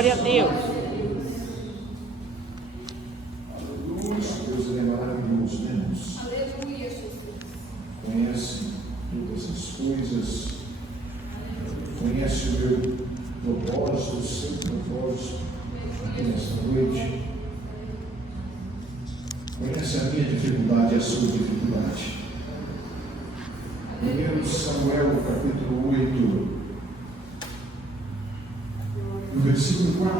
Glória a Deus. Deus é maravilhoso, né, irmãos? Conhece todas as coisas, conhece o meu propósito, o seu propósito aqui nesta noite, conhece a minha dificuldade e a sua dificuldade. 1 Samuel, capítulo 8, no versículo 4,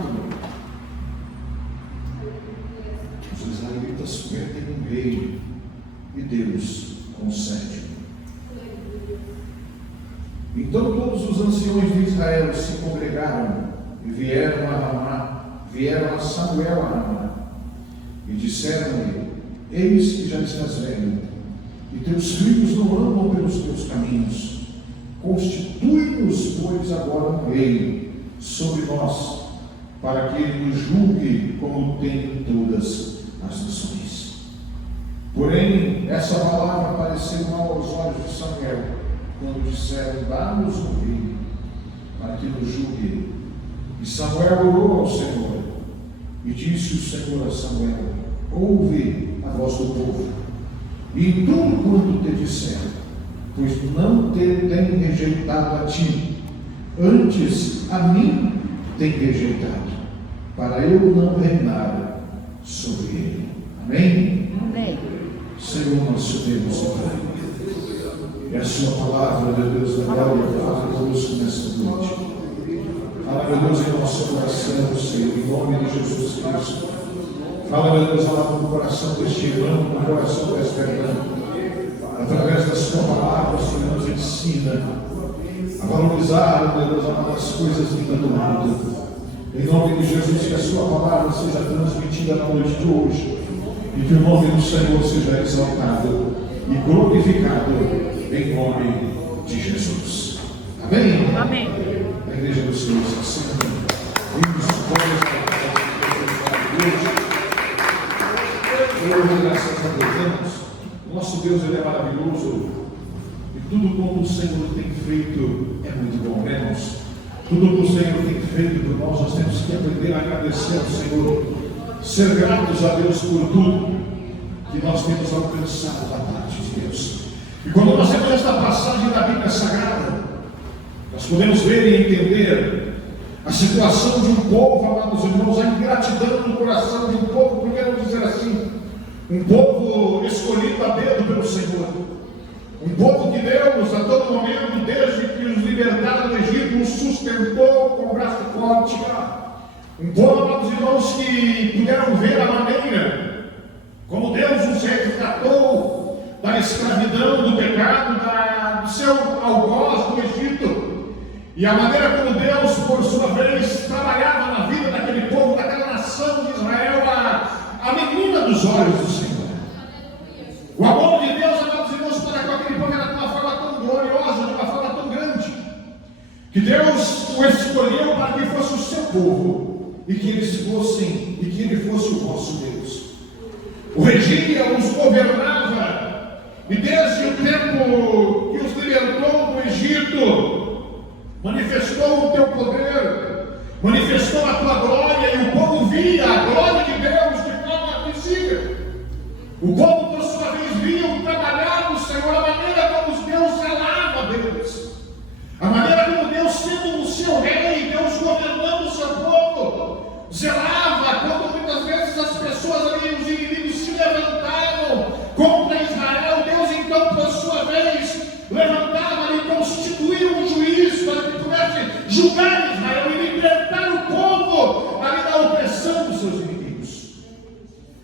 os israelitas pedem um rei e Deus concede. Então todos os anciões de Israel se congregaram e vieram a Samuel a Ramá e disseram-lhe: eis que já estás velho, e teus filhos não andam pelos teus caminhos. Constitui-nos, pois, agora um rei sobre nós, para que ele nos julgue como tem todas as nações. Porém, essa palavra pareceu mal aos olhos de Samuel, quando disseram: dá-nos um rei, para que nos julgue. E Samuel orou ao Senhor, e disse o Senhor a Samuel: ouve a voz do povo, e em tudo quanto te disseram, pois não te tem rejeitado a ti, antes a mim tem rejeitado, para eu não reinar sobre ele. Amém? Amém. Senhor nosso Deus e Pai, é a sua palavra, meu Deus da glória, fala conosco nesta noite. Fala, meu Deus, em nosso coração, Senhor, em nome de Jesus Cristo. Fala, meu Deus, lá no coração deste irmão, no coração desta irmã. Através da sua palavra, o Senhor nos ensina a valorizar, meu Deus, as coisas vindas do mundo. Em nome de Jesus, que a sua palavra seja transmitida na noite de hoje, e que o nome do Senhor seja exaltado e glorificado em nome de Jesus. Amém? Amém. A igreja do Senhor está sendo graças a Deus. Nosso Deus, ele é maravilhoso, e tudo como o Senhor tem feito é muito bom, né, irmãos? Tudo que o Senhor tem feito por nós temos que aprender a agradecer ao Senhor, ser gratos a Deus por tudo que nós temos alcançado da parte de Deus. E quando nós temos esta passagem da Bíblia Sagrada, nós podemos ver e entender a situação de um povo, amados irmãos, a ingratidão no coração de um povo, por que não dizer assim, um povo escolhido a dedo pelo Senhor, um povo que Deus, a todo momento, desde que os libertaram do Egito, os sustentou com o braço forte, um povo, amados irmãos, que puderam ver a maneira como Deus os resgatou da escravidão, do pecado, do seu algoz do Egito, e a maneira como Deus, por sua vez, trabalhava na vida daquele povo, daquela nação de Israel, a menina dos olhos do Senhor. O amor de Deus, amados irmãos, para com aquele povo era de uma forma tão gloriosa, de uma forma tão grande, que Deus o escolheu para que fosse o seu povo, e que ele fosse o vosso Deus. O regia, os governava, e desde o tempo que os libertou do Egito, manifestou o teu poder, manifestou a tua glória, e o povo via a glória de Deus de forma visível. O povo, por sua vez, via o trabalhar do Senhor, a maneira como Deus zelava a Deus, a maneira como Deus, sendo o seu rei, Deus governando o seu povo, zelava quando muitas vezes as pessoas ali, os inimigos, se levantavam contra Israel. Deus, então, por sua vez, levantava e constituía um juiz para que pudesse julgar Israel e libertar o povo ali da opressão dos seus inimigos.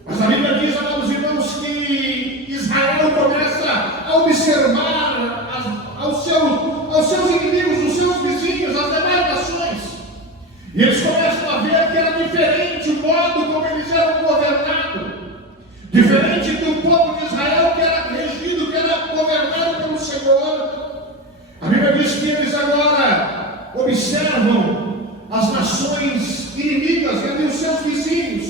Mas a Bíblia diz, amados irmãos, que Israel começa a observar aos seus inimigos, os seus vizinhos, as demais nações, e eles começam a ver que era diferente o modo como eles eram governados, diferente do povo de Israel, que era regido, que era governado pelo Senhor. A Bíblia diz que eles agora observam as nações inimigas e os seus vizinhos,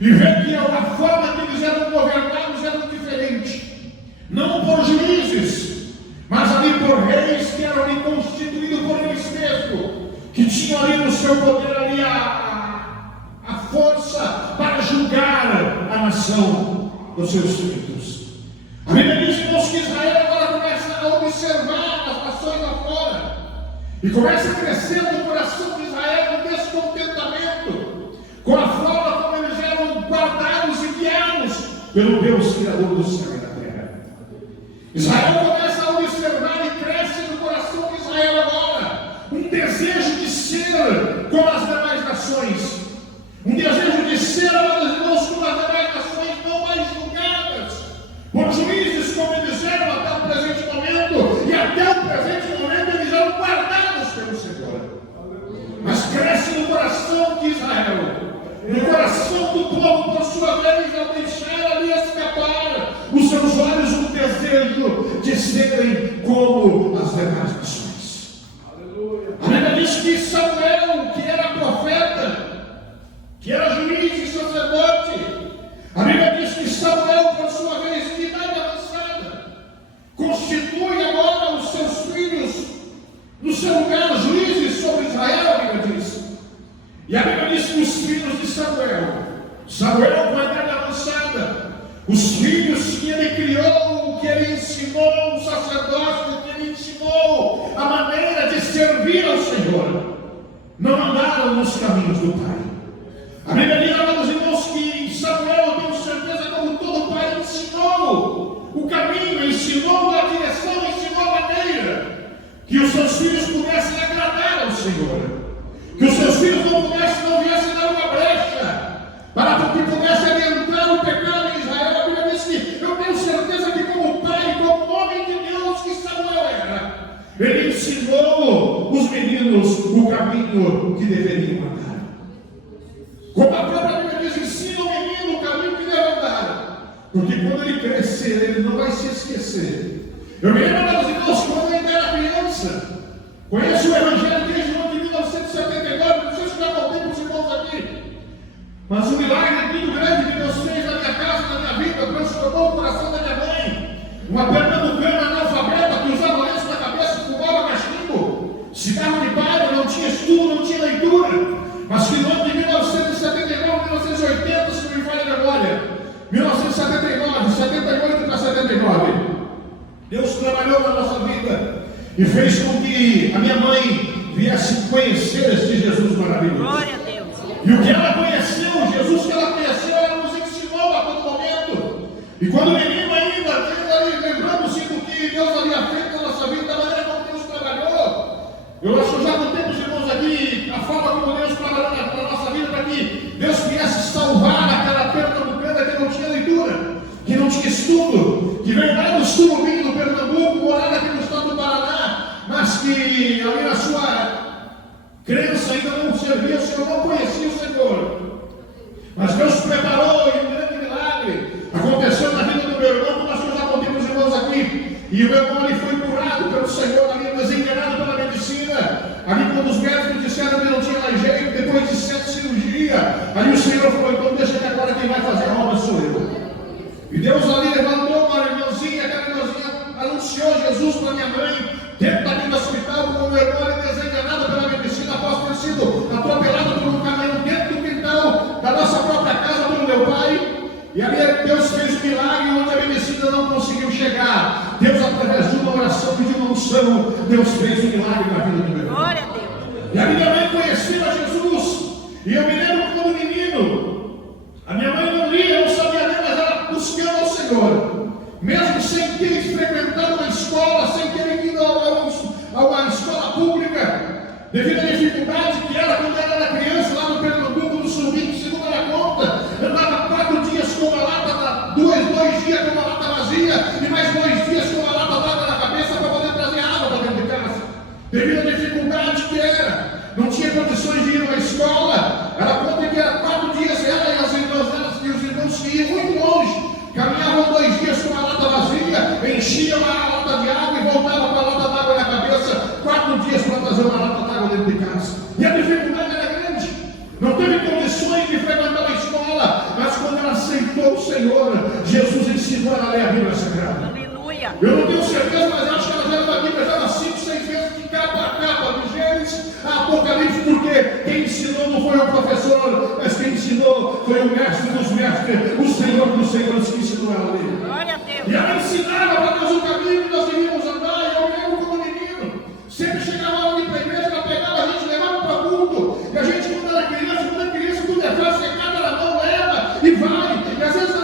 e vê que a forma que eles eram governados era diferente, não por juízes, mas ali por reis que eram ali constituídos por eles mesmos, que tinham ali no seu poder ali a julgar a nação dos seus feitos. A Bíblia diz, irmãos, que Israel agora começa a observar as nações lá fora. E começa a crescer no coração de Israel um descontentamento com a forma como eles eram guardados e guiados pelo Deus Criador do céu e da terra. Israel começa a observar e cresce no coração de Israel agora um desejo de ser como as demais nações. Um desejo de ser, amados irmãos, como as demais nações, não mais julgadas por juízes, como eles eram até o presente momento, e até o presente momento eles eram guardados pelo Senhor. Mas cresce no coração de Israel, no coração do povo, por sua vez, ao deixar ali escapar os seus olhos um desejo de serem como as demais nações. A Bíblia diz que Samuel, que era profeta, que era juiz e sacerdote, a Bíblia diz que Samuel, por sua vez, de idade avançada, constitui agora os seus filhos no seu lugar juízes sobre Israel, a Bíblia diz. E a Bíblia diz que os filhos de Samuel com a idade avançada, os filhos que ele criou, que ele ensinou, o sacerdócio que ele ensinou, a maneira de servir ao Senhor, não andaram nos caminhos do Pai. A Bíblia diz, amados irmãos, que Samuel, eu tenho certeza, como todo pai, ensinou o caminho, ensinou a direção, ensinou a maneira que os seus filhos pudessem agradar ao Senhor, que os seus filhos não viessem dar uma brecha para que pudesse adentrar o pecado em Israel. A Bíblia diz que eu tenho certeza que como pai, como homem de Deus que Samuel era, ele ensinou os meninos o caminho que deveriam andar. Como a própria Bíblia diz, ensina o menino o caminho que deve andar, porque quando ele crescer, ele não vai se esquecer. Eu me lembro, meus irmãos, quando eu ainda era criança, conheço o Evangelho desde o ano de 1979, não sei se já contei para os irmãos aqui, mas um milagre muito grande que Deus fez na minha casa, na minha vida, transformou o coração da minha mãe, uma pernambucana analfabeta que usava lenço na cabeça, fumava cachimbo, cigarro de palha, não tinha estudo, não tinha leitura, mas que no ano de 1979, 1980, se não me falha a memória, 1979, 78 para 79, Deus trabalhou na nossa vida e fez com que a minha mãe viesse conhecer este Jesus maravilhoso. Glória a Deus. E o que ela conheceu, o Jesus que ela conheceu, ela nos ensinou a todo momento. E quando o menino ainda, lembrando-se do que Deus havia feito na nossa vida, da maneira como Deus trabalhou, eu acho que já não temos, irmãos, aqui a forma como Deus trabalhou na nossa vida para que Deus viesse salvar aquela pernambucana que não tinha leitura, que não tinha estudo, que veio lá do sul do Pernambuco, morar aqui no estado do Paraná, mas que ali na sua crença ainda não servia o Senhor, não conhecia o Senhor. Mas Deus preparou e um grande milagre aconteceu na vida do meu irmão, como nós já contamos os irmãos aqui. E o meu irmão ali foi curado pelo Senhor, ali desenganado pela medicina. Ali quando os médicos disseram que não tinha mais jeito, depois de 7 cirurgias, ali o Senhor falou, então deixa que agora quem vai fazer a obra sou eu. E Deus ali levantou uma irmãzinha, aquela irmãzinha anunciou Jesus para minha mãe, dentro da linha do hospital, com o meu irmão ali desenganado pela medicina, após ter sido atropelado por um caminhão dentro do quintal da nossa própria casa pelo meu pai. E ali Deus fez um milagre onde a medicina não conseguiu chegar. Deus, através de uma oração e de uma unção, Deus fez um milagre na vida do meu irmão. Glória a Deus. E a minha mãe conhecia Jesus. E eu me lembro quando menino, a minha mãe não lia, não sabia ler, mas ela buscando ao Senhor. Mesmo sem ter frequentado uma escola, sem ter ido a uma escola pública, devido à dificuldade que era quando ela era criança, lá no Pernambuco, no Sul, segundo ela conta, andava 4 dias com uma lata, 2 dias com uma lata vazia, e mais 2 dias com uma lata d'água na cabeça para poder trazer água para dentro de casa. Devido à dificuldade que era, não tinha condições de ir a uma escola. Ela conta que era 4 dias ela e as irmãs delas, e os irmãos que iam muito longe. Caminhavam 2 dias com uma lata vazia, enchiam a lata de água e voltavam com a lata d'água na cabeça, 4 dias para trazer uma lata d'água dentro de casa. E a dificuldade era grande. Não teve condições de frequentar a escola, mas quando ela aceitou o Senhor, Jesus ensinou ela a ler a Bíblia Sagrada. Aleluia. Eu não tenho certeza, mas acho que ela já leu a Bíblia já umas 5, 6 vezes, de capa a capa, de Gênesis a Apocalipse, porque quem ensinou não foi o professor, mas quem ensinou foi o mestre dos no ela dele. Glória a Deus. E ela ensinava para nós o caminho que nós devíamos andar. E eu lembro como menino, sempre chegava lá para a igreja, ela pegava a gente, levava para culto. E a gente, quando era criança, tudo é fácil, você cata na mão, leva e vai. E às vezes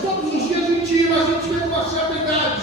todos os dias a gente ia, mas a gente veio com uma certa idade.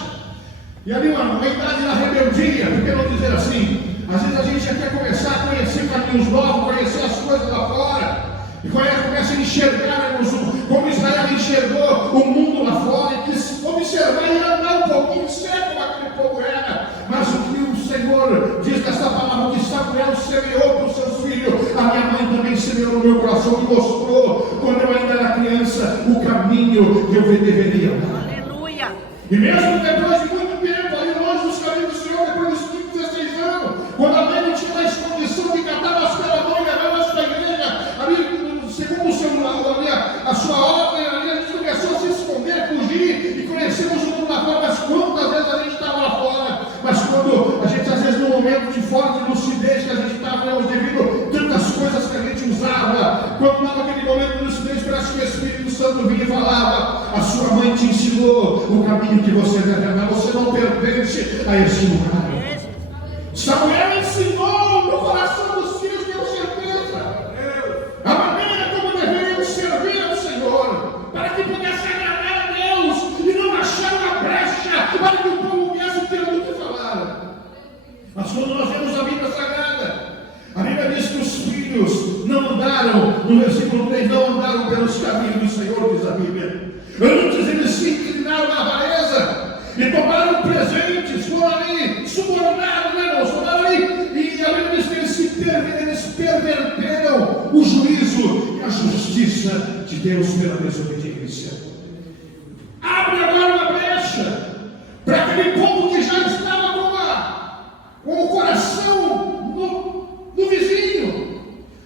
E ali uma idade da rebeldia, por que não dizer assim? Às vezes a gente já quer começar a conhecer caminhos novos, conhecer as coisas lá fora. E começa a enxergar, irmãos, como Israel enxergou o mundo lá fora, e quis observar e andar um pouquinho, ser como aquele povo era. Mas o que o Senhor diz nessa palavra, que Samuel semeou para os seus filhos, a minha mãe também semeou no meu coração, me mostrou, quando eu ainda era criança, o caminho que eu deveria andar. Aleluia. E mesmo depois de muito tempo, ali longe dos caminhos do Senhor, depois dos 15, 16 anos, quando a mãe não tinha mais condição de catar as pela mão e levar nós para a igreja, ali, segundo o seu lado, ali, a sua ordem, ali a gente começou a se esconder, fugir, e conhecemos o mundo lá fora. Mas quantas vezes a gente estava lá fora, mas quando a gente, às vezes, no momento de forte lucidez que a gente estava, devido a tantas coisas que a gente usava, quando estava aquele momento de lucidez, parece que o Espírito Santo vinha e falava: a sua mãe te ensinou o caminho que você deve andar, você não pertence a esse lugar. Samuel ensinou no coração dos filhos, tenho certeza, a maneira como deveríamos servir ao Senhor, para que pudesse agradar a Deus e não achar uma brecha para que o povo viesse tendo o que falar. Mas quando nós vemos a Bíblia Sagrada, a Bíblia diz que os filhos não andaram, no versículo 3, não andaram pelos caminhos do Senhor, diz a Bíblia. Antes eles se inclinaram na avareza e tomaram presentes, foram ali subornados, né, irmãos? Foram ali, e a Bíblia diz que eles perverteram o juízo e a justiça de Deus pela desobediência. Abre agora uma brecha para aquele povo que já estava com o coração no vizinho.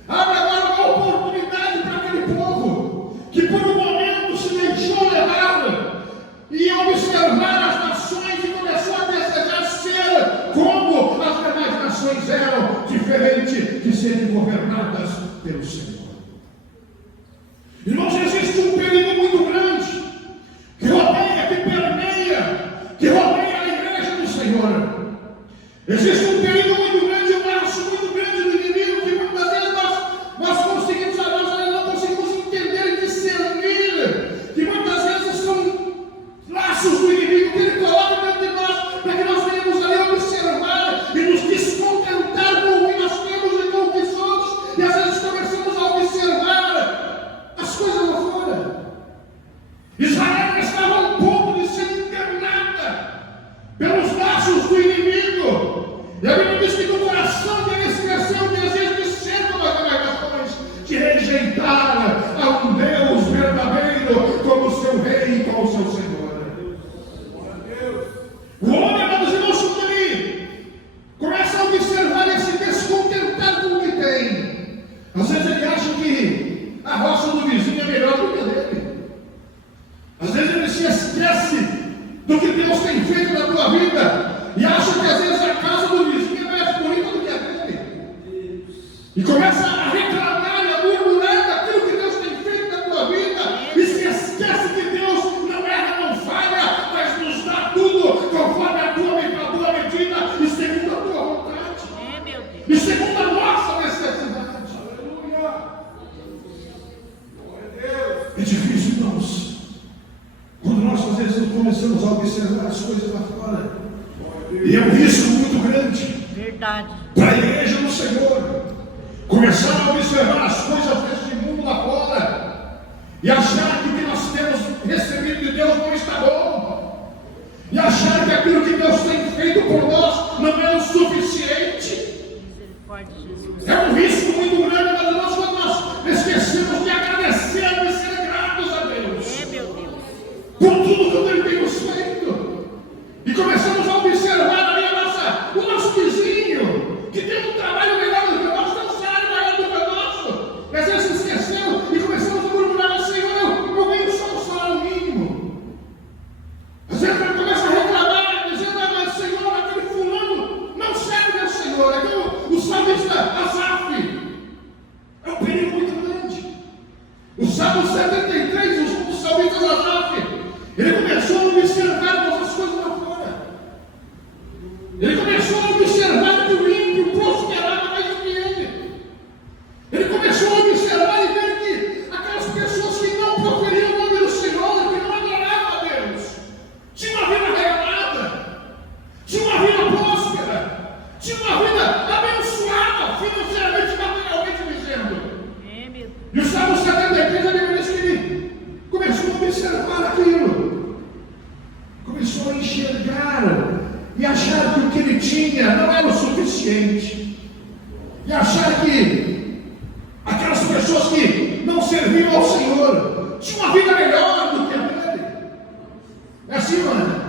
Abre agora uma oportunidade para aquele povo que por um momento se deixou levar e observar as nações e começou a desejar ser como as demais nações eram, diferente de serem governadas pelo Senhor. Irmãos, existe um perigo muito grande que rodeia, que permeia, que rodeia a igreja do Senhor. Existe um perigo muito grande, um laço muito grande do inimigo, que muitas vezes nós conseguimos, nós não conseguimos entender e discernir, que muitas vezes são laços do inimigo que ele coloca dentro de nós, para que nós venhamos ali observar e nos descontentar com o que nós temos e com o que somos, e às vezes começamos a observar as coisas lá fora. Israel estava a um ponto de ser internada pelos laços do inimigo. E a Bíblia diz que no coração deles cresceu o desejo de ser como as demais nações, de rejeitar a um Deus verdadeiro como seu rei e como seu Senhor. O homem, amados irmãos, quando ele começa a observar e a se descontentar com o que tem, às vezes ele acha que a roça do vizinho é melhor do que a dele. Às vezes ele se esquece do que Deus tem feito na tua vida e acha que às vezes a casa do vizinho é mais bonita do que a dele. E começa a reclamar e a murmurar daquilo que Deus tem feito na tua vida e se esquece que Deus não erra, não falha, mas nos dá tudo conforme a tua medida e segundo a tua vontade. E segundo a nossa necessidade. É difícil, irmãos, quando nós às vezes começamos a observar as coisas lá fora, e é um risco muito grande. Verdade. Para a igreja do Senhor começar a observar as coisas deste mundo lá fora e achar que o que nós temos recebido de Deus não está bom, e achar que aquilo que Deus tem feito por nós não é o suficiente. Misericórdia de Jesus. É um risco muito grande, mas nós, quando nós esquecemos de agradecer e ser gratos a Deus Meu Deus. por tudo que Ele tem nos feito, e começamos a observar ali o nosso vizinho, que tem um trabalho melhor do que o nosso, tem um salário maior do que o nosso, e às vezes se esqueceu e começamos a murmurar: Senhor, eu ganho só um salário mínimo. Às vezes ele começa a reclamar, dizendo: mas Senhor, aquele fulano não serve ao Senhor. Então o salmista, observar aquilo, começou a enxergar e achar que o que ele tinha não era o suficiente, e achar que aquelas pessoas que não serviam ao Senhor tinham uma vida melhor do que a dele. É assim, mano.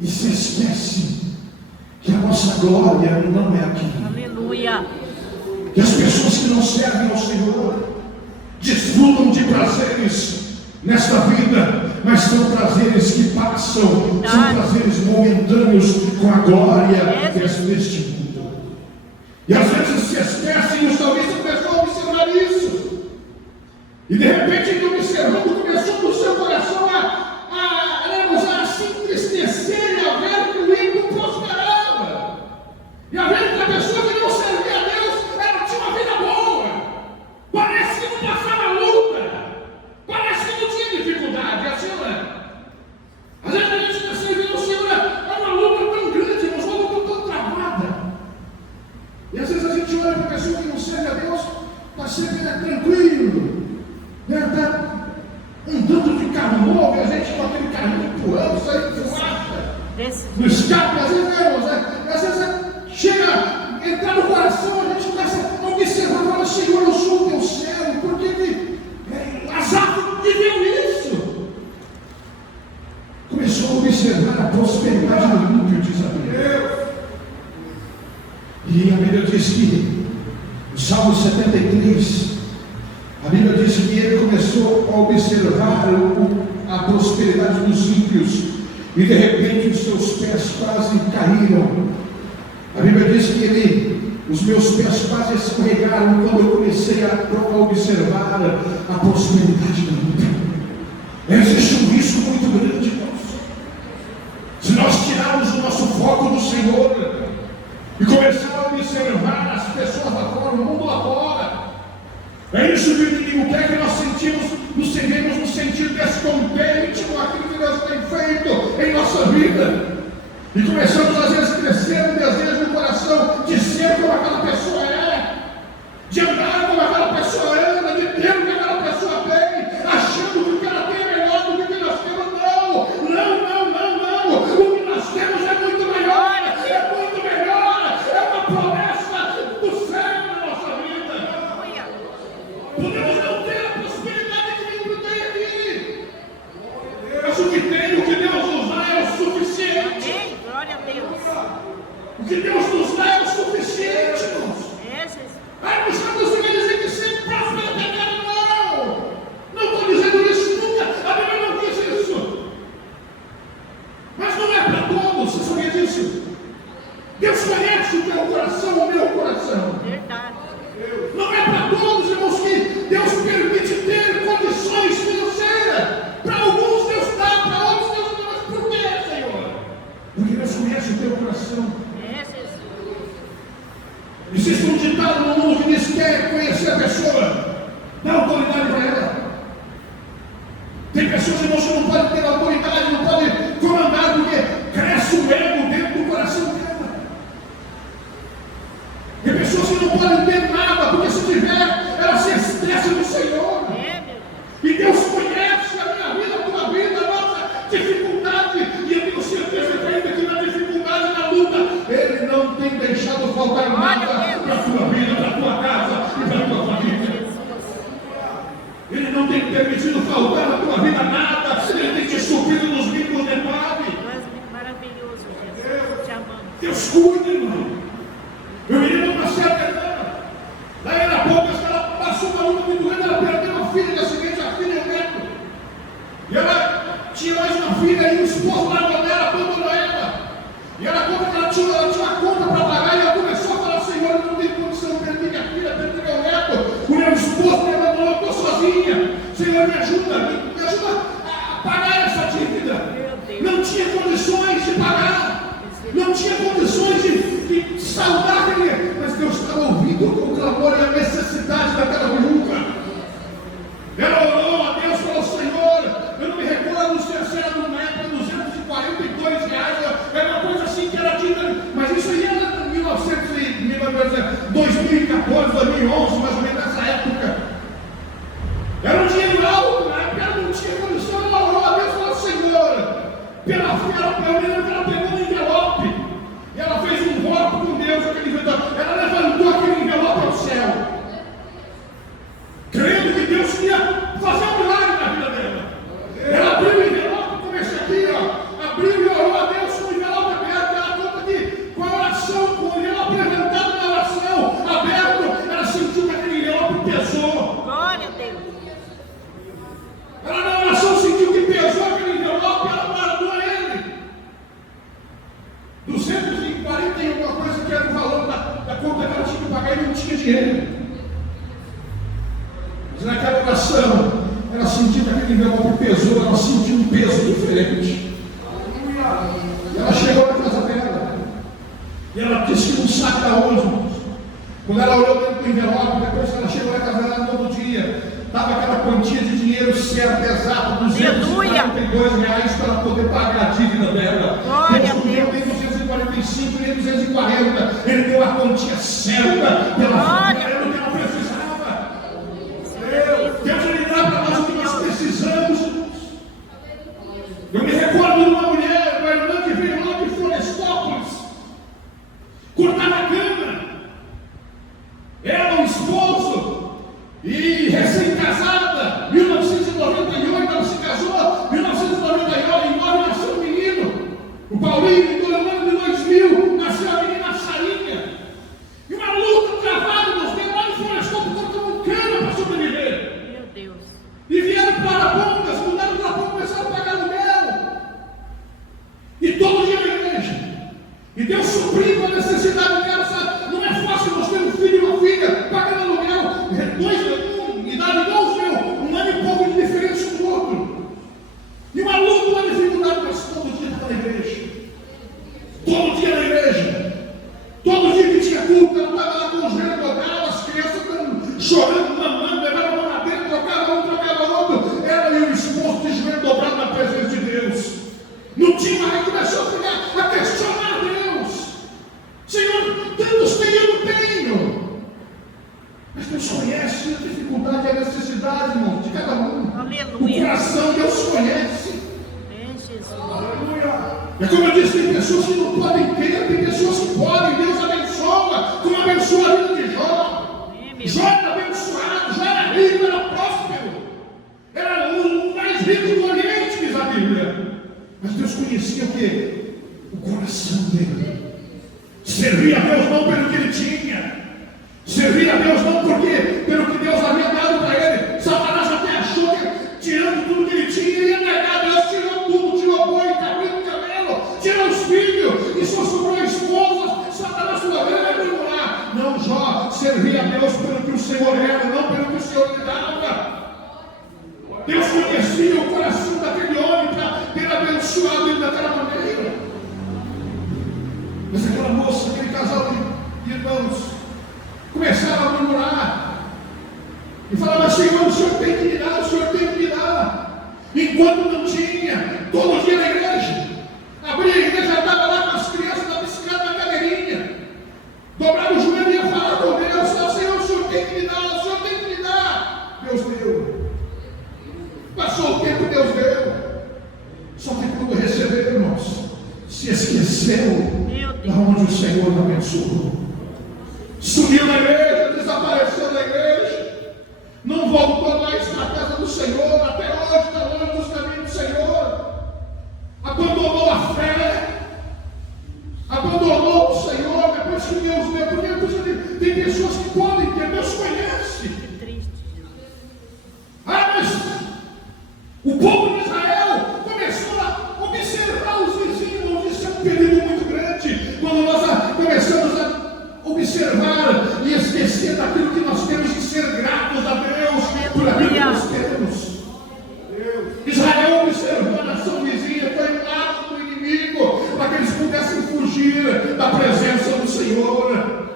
E se esquece que a nossa glória não é aqui. Aleluia. Que as pessoas que não servem ao Senhor desfrutam de prazeres nesta vida, mas são prazeres que passam, são prazeres momentâneos com a glória deste mundo. E às vezes se esquecem, e talvez a pessoa observar isso, e de repente ele observando começou no seu coração a se entristecer e a ver que o ímpio prosperava, e a ver que a pessoa que não servia a Deus, ela tinha uma vida boa, parece que não passava luta, parece que não tinha dificuldade, assim não é? Às vezes a gente está servindo ao Senhor, é uma luta tão grande, mas uma luta tão travada, e às vezes a gente olha para a pessoa que não serve a Deus, está sempre tranquilo, está andando de carro novo, e a gente com aquele carrinho empurrando, saindo fumaça, no escape, às vezes chega, entrar no coração, a gente começa a observar, fala, Senhor, eu sou o teu servo, porque Asaf viveu isso. Começou a observar a prosperidade do ímpio, diz a Bíblia. E a Bíblia diz que, no Salmo 73, a Bíblia diz que ele começou a observar a prosperidade dos ímpios, e de repente os seus pés quase caíram. A Bíblia diz que os meus pés quase escorregaram quando eu comecei a observar a prosperidade do ímpio. Existe um risco muito grande, irmãos. Se nós tirarmos o nosso foco do Senhor e começar a observar as pessoas lá fora, o mundo lá fora, é isso que o inimigo quer, que nós nos no sentido descontente com aquilo que Deus tem feito em nossa vida, e começamos às vezes a crescer um desejo no coração de ser como aquela pessoa é, de andar como aquela pessoa anda, de ter o que aquela pessoa tem, achando que o que ela tem é melhor do que o que nós temos. Não, o que nós temos é muito melhor, é uma promessa do céu na nossa vida. Podemos não ter a prosperidade que o ímpio tem aqui, mas o que Deus nos dá é o suficiente. Amém. Glória a Deus. O que Deus nos dá é o suficiente, irmãos. Jesus. Aí buscamos você vai dizer que sempre próximo da pecado. Não estou dizendo isso nunca, a Bíblia não diz isso. Mas não é para todos, você sabia disso? Deus conhece o teu coração, o meu coração. Verdade. Não é para todos, irmãos, que Deus permite ter condições financeiras. Para alguns Deus dá, para outros Deus não dá. Mas por que, Senhor? Porque Deus conhece o teu coração. Jesus. Existe um ditado no mundo que diz: quer conhecer a pessoa, dá autoridade para ela. Tem pessoas, irmãos, que não podem ter autoridade, não podem comandar, porque cresce o ego dentro do coração dela. Tem pessoas que não podem ter nada, porque se tiver, ela se estressa no Senhor. E Deus conhece a minha vida, a tua vida, a nossa dificuldade, e eu tenho certeza que na dificuldade, na luta, Ele não tem deixado faltar nada para a tua vida, para a tua casa e para a tua família. Ele não tem permitido faltar na tua vida nada, Ele tem te suprido nos mínimos detalhes. Maravilhoso, Jesus. Te amamos. Deus cuida, irmão. Eu me lembro uma certa irmã, daí era pouco, ela passou uma luta muito grande, ela perdeu uma filha de acidente, a filha e o neto. E ela tinha mais uma filha e o esposo largou dela, abandonou ela. E ela conta que ela tinha uma conta para pagar, e ela começou a falar: Senhor, eu não tenho condição, perdi minha filha, perdi meu neto, o meu esposo me abandonou, eu estou sozinha. Senhor, me ajuda a pagar essa dívida. Não tinha condições de pagar, não tinha condições de saudar ele, mas Deus estava ouvindo o clamor e a necessidade daquela viúva. Ela orou a Deus, falou: Senhor, eu não me recordo se era do neto, R$242, era uma coisa assim que era dívida, mas isso aí era em 2014, 2011, mais ou menos nessa época. Era um dinheiro alto, na época ela não tinha aquele envelope pesou, ela sentiu um peso diferente. E ela chegou na casa dela. E ela disse que não sabe da onde. Quando ela olhou dentro do envelope, depois que ela chegou na casa dela todo dia, estava aquela quantia de dinheiro certa, exata, R$242 para ela poder pagar a dívida dela. Deus não deu nem 245, nem 240. Ele deu a quantia certa pela família que ela precisava. Deus ele dá para nós o que nós precisamos. Eu me recordo de uma mulher, uma irmã que veio lá de Florestópolis, cortava a cama. Ela, o esposo, e recém-casada, 1998, ela se casou, 1999 nasceu um menino, o Paulinho, no ano de 2000, nasceu a menina Sarinha, e uma luta travada nos dedos lá no Florestópolis, cortando cana para sobreviver. Meu Deus. E vieram para Arapongas, mudaram para Arapongas, começaram a pagar aluguel, e todo dia na igreja, e Deus supriu a necessidade dela, sabe? Não é fácil nós ter um filho e uma filha pagando aluguel, idade igual o seu, um ano e pouco de diferença um do outro, e uma luta, uma dificuldade, mas todo dia na igreja, todo dia na igreja, todo dia que tinha culto, ela estava lá com os joelhos dobrados, as crianças estão chorando, mamando, levaram uma madeira, trocava outro, ela e o esposo de joelho dobrado na presença de Deus. Não tinha, aí começou a questionar Deus. Senhor, tantos têm, eu não tenho. Mas Deus conhece a dificuldade e a necessidade, irmão, de cada um. Aleluia. O coração Deus conhece. Jesus. Aleluia. É como eu disse, tem pessoas que não podem ter, tem pessoas que podem. Deus abençoa, como abençoa a vida de Jó. Jó era abençoado, Jó era rico, era próspero. Era o mais rico do Oriente, diz a Bíblia. Mas Deus conhecia o quê? O coração dele. Servia a Deus não pelo que ele tinha. Servia a Deus não pelo que Deus havia dado para ele. Satanás até achou que tirando tudo que ele tinha, ele ia negar. Deus tirou tudo, tirou boi, cabrito, camelo, tirou os filhos, e só sobrou a esposa. Satanás falou, ele vai murmurar. Não, Jó servia a Deus pelo que o Senhor era, não pelo que o Senhor lhe dava. Deus conhecia o coração daquele homem para ter abençoado ele daquela maneira. Mas aquela moça, aquele casal de irmãos, começaram a murmurar e falavam, Senhor, o Senhor tem que me dar, o Senhor tem que me dar. Enquanto não tinha, todo dia na igreja, abria a igreja, estava lá com as crianças na bicicleta, na cadeirinha, dobrava o joelho e ia falar com Deus, Senhor, o Senhor tem que me dar, o Senhor tem que me dar. Deus deu. Passou o tempo, Deus deu. Só que quando recebeu, irmãos, se esqueceu de onde o Senhor abençoou. Sumiu na igreja, desapareceu da igreja, não voltou mais para a casa do Senhor, até hoje está longe dos caminhos do Senhor. Abandonou a fé, abandonou o Senhor, depois que Deus deu, porque tem pessoas que podem ter, Deus conhece. Que triste. Mas o povo de Israel começou a observar os vizinhos. Isso é um perigo muito grande quando nós começamos a observar e esquecer daquilo que nós temos e ser gratos a Deus por aquilo que nós temos. Israel observou a nação vizinha, foi lado do inimigo para que eles pudessem fugir da presença do Senhor.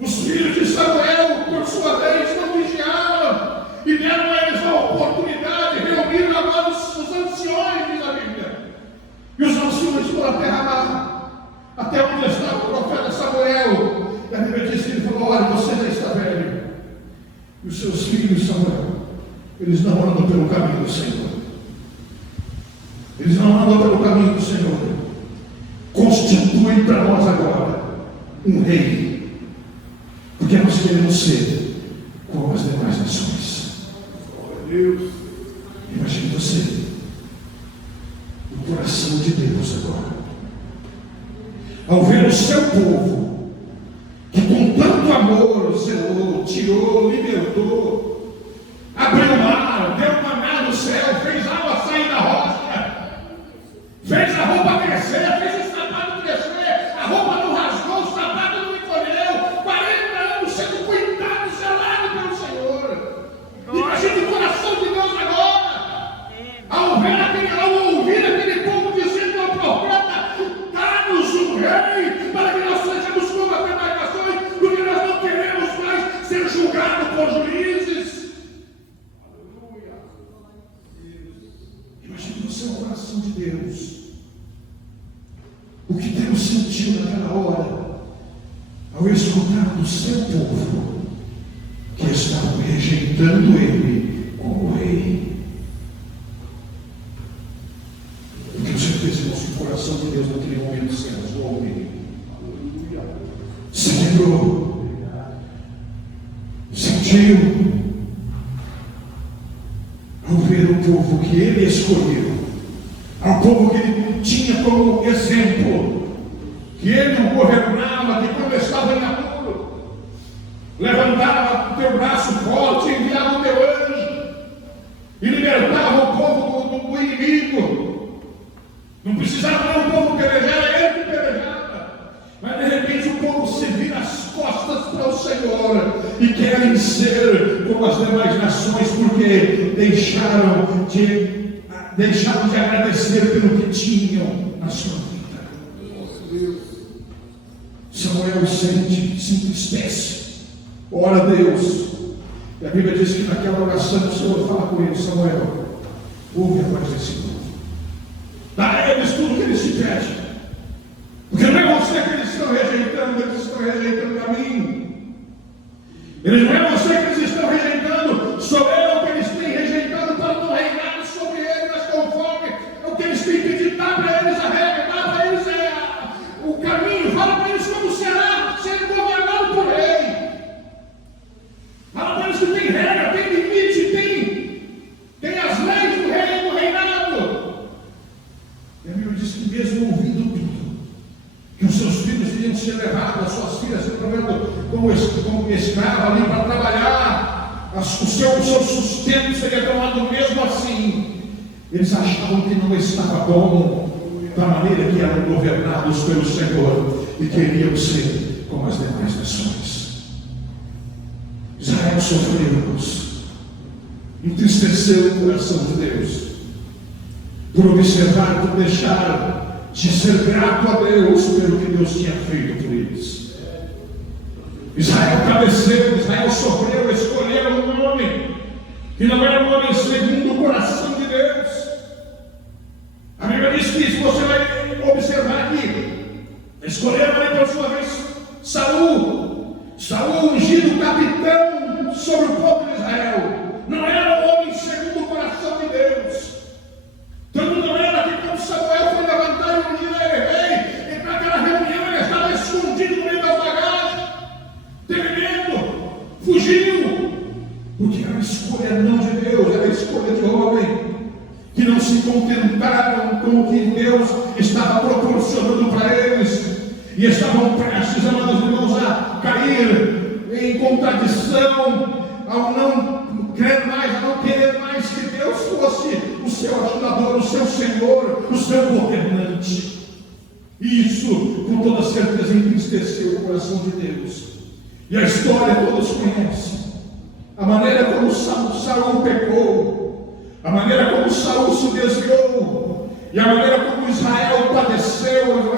Os filhos de Samuel, por sua vez, não vigiaram e deram a eles a oportunidade, reuniram agora os anciões, diz a Bíblia. E os anciões foram até Ramá, até onde estava o profeta Samuel. E a Bíblia diz que ele falou, olha, você já está velho. E os seus filhos, Samuel, eles não andam pelo caminho do Senhor. Eles não andam pelo caminho do Senhor. Constitui para nós agora um rei, porque nós queremos ser como as demais nações. Deus. Imagine você, o coração de Deus agora, ao ver o seu povo, que com tanto amor zelou, tirou, libertou, abriu o mar, deu maná no céu, fez água sair da rocha, fez a roupa crescer, fez o sapato crescer, a roupa não rasgou, o sapato não encolheu, 40 anos sendo cuidado, zelado pelo Senhor. Imagine o coração de Deus agora. Esse é o coração de Deus. O que Deus sentiu naquela hora, ao escutar do seu povo, que estavam rejeitando Ele como Rei. Eu tenho certeza, irmãos, que o coração de Deus naquele momento se rasgou nele. Se lembrou. Sentiu. Ao ver o povo que Ele escolheu, ao povo que Ele tinha como exemplo, que Ele o governava, que quando estava em apuro, levantava o teu braço forte, enviava o teu anjo e libertava o povo do inimigo. Não precisava nem o povo pelejar, era Ele que pelejava. Mas de repente o povo se vira as costas para o Senhor e querem ser como as demais nações, porque deixaram de agradecer pelo que tinham na sua vida. Samuel se entristece, ora a Deus, e a Bíblia diz que naquela oração o Senhor fala com ele: Samuel, ouve a voz desse povo, dá a eles tudo que eles te pedem, porque não é você que eles estão rejeitando, eles estão rejeitando a mim. Eles não é você que eles estão rejeitando, sou eu que eles têm rejeitado para não reinar sobre eles, mas conforme o que eles têm pedido. Dá para eles a regra, dá para eles o caminho, fala para eles como será ser governado por rei. Fala para eles que tem regra, tem limite, tem as leis do rei e do reinado. E a Bíblia diz que mesmo ouvindo tudo, que os seus filhos iriam ser levados, as suas filhas sendo levadas como escrava ali para trabalhar, o seu sustento seria tomado mesmo assim. Eles achavam que não estava bom da maneira que eram governados pelo Senhor e queriam ser como as demais nações. Israel sofreu, entristeceu o coração de Deus por observar, por deixar de ser grato a Deus pelo que Deus tinha feito por eles. Israel padeceu, Israel sofreu, escolheram um homem que não era um homem segundo o coração de Deus. A Bíblia diz que, se você vai observar aqui, escolheram ali por sua vez Saul ungido capitão sobre o povo de Israel. Não era um homem segundo o coração de Deus. Tanto não era que quando Samuel foi levantar e ungir ele rei, e para aquela reunião ele estava escondido no meio das bagagens, teve medo, fugiu, porque era a escolha não de Deus, era a escolha de homem, que não se contentaram com o que Deus estava proporcionando para eles, e estavam prestes, amados irmãos, a cair em contradição, ao não crer mais, a não querer mais que Deus fosse o seu ajudador, o seu Senhor, o seu governante. E isso, com toda certeza, entristeceu o coração de Deus. E a história todos conhecem. A maneira como Saul pecou, a maneira como Saul se desviou, e a maneira como Israel padeceu,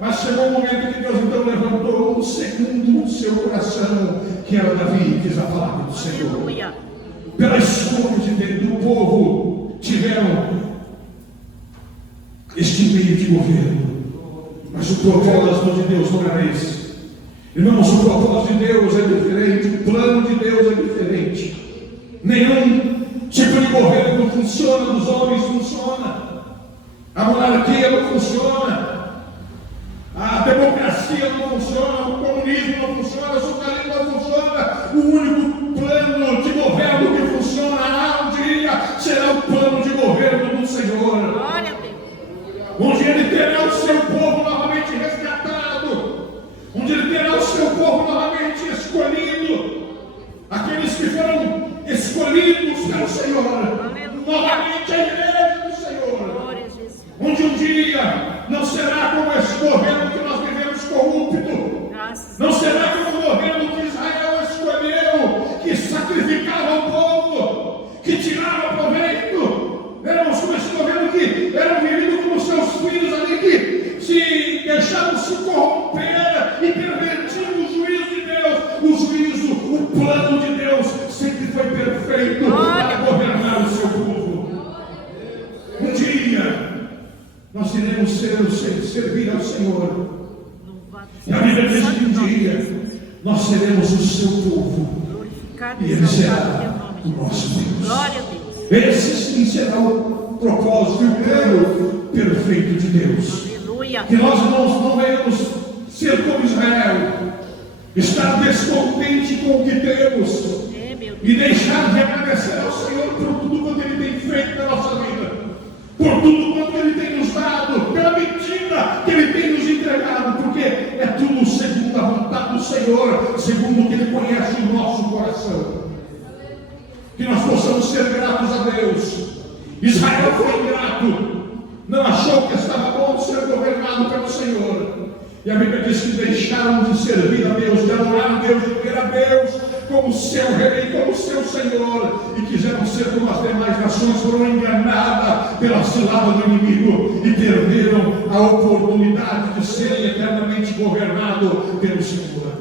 mas chegou um momento que Deus então levantou um segundo no seu coração, que era Davi, que já falava do Senhor. Aleluia. Pela escolha do povo, tiveram este meio de governo, mas o propósito de Deus não era esse. Irmãos, o propósito de Deus é diferente, o plano de Deus é diferente. Nenhum tipo de governo não funciona, dos homens funciona. A monarquia não funciona. A democracia não funciona, o comunismo não funciona, o socialismo não funciona. O único plano de governo que funcionará um dia será o plano de governo do Senhor. Glória a Deus. Onde Ele terá o seu povo novamente resgatado, onde Ele terá o seu povo novamente escolhido, aqueles que foram escolhidos pelo Senhor, novamente a igreja do Senhor, Glória a Jesus. onde um dia não será como esse governo que nós vivemos corrupto, Graças. não será como o governo que Israel escolheu, que sacrificava o povo, que tirava proveito. Éramos como esse governo que era vivido como seus filhos ali, que se deixavam se corromper e pervertiam o juízo de Deus. O juízo, o plano de Deus sempre foi perfeito para governar o seu povo. Senhor. Louvado E a Bíblia diz que santo um nome de dia Jesus. nós seremos o seu povo. Glorificado E e Ele exaltado será teu nome, o nosso Jesus. Deus. Glória a Deus. Esse sim será o propósito e o plano perfeito de Deus. Aleluia. Que nós não venhamos ser como Israel, estar descontente com o que temos É, meu Deus. e deixar de agradecer ao Senhor por tudo quanto Ele tem feito na nossa vida, por tudo quanto Ele tem nos dado, pela mentira que Ele tem nos entregado, porque é tudo segundo a vontade do Senhor, segundo o que Ele conhece o nosso coração. Que nós possamos ser gratos a Deus. Israel foi ingrato, não achou que estava bom ser governado pelo Senhor. E a Bíblia diz que deixaram de servir a Deus, de adorar a Deus, de ter a Deus como seu rei, como seu Senhor, e quiseram ser como as demais nações, foram enganadas pela cilada do inimigo e perderam a oportunidade de serem eternamente governados pelo Senhor.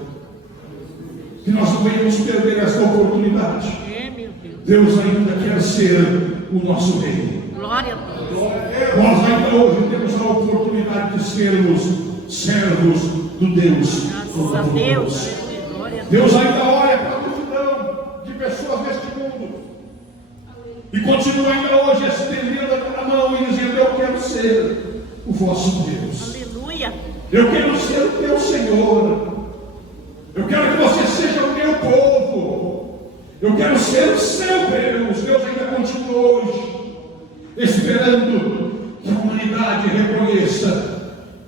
Que nós não venhamos perder essa oportunidade. É, meu Deus. Deus ainda quer ser o nosso rei. Glória a Deus. Nós ainda hoje temos a oportunidade de sermos servos do Deus Graças a Todo-Poderoso. Deus. Glória a Deus. Deus ainda olha para a multidão de pessoas deste mundo e continua ainda hoje estendendo a mão e dizendo: eu quero ser o vosso Deus, Aleluia. eu quero ser o teu Senhor, eu quero que você seja o meu povo, eu quero ser o seu Deus. Deus ainda continua hoje esperando que a humanidade reconheça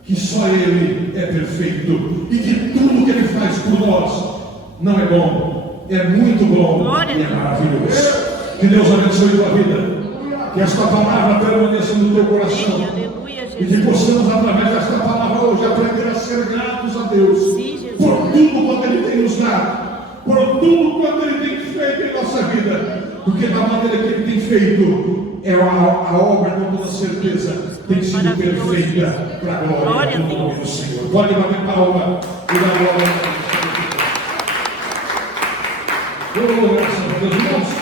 que só Ele é perfeito e que tudo que Ele faz por nós não é bom, é muito bom e é maravilhoso. Que Deus abençoe a tua vida, que esta palavra permaneça no teu coração Aleluia, e que Jesus. possamos, através desta palavra hoje, aprender a ser gratos a Deus Sim, Jesus. por tudo quanto Ele tem nos dado, por tudo quanto Ele tem feito em nossa vida, porque da maneira que Ele tem feito, a obra, com toda certeza, tem sido perfeita para a glória do nome do Senhor. Pode bater palma e dar glória a Deus. Graças a Deus, irmãos.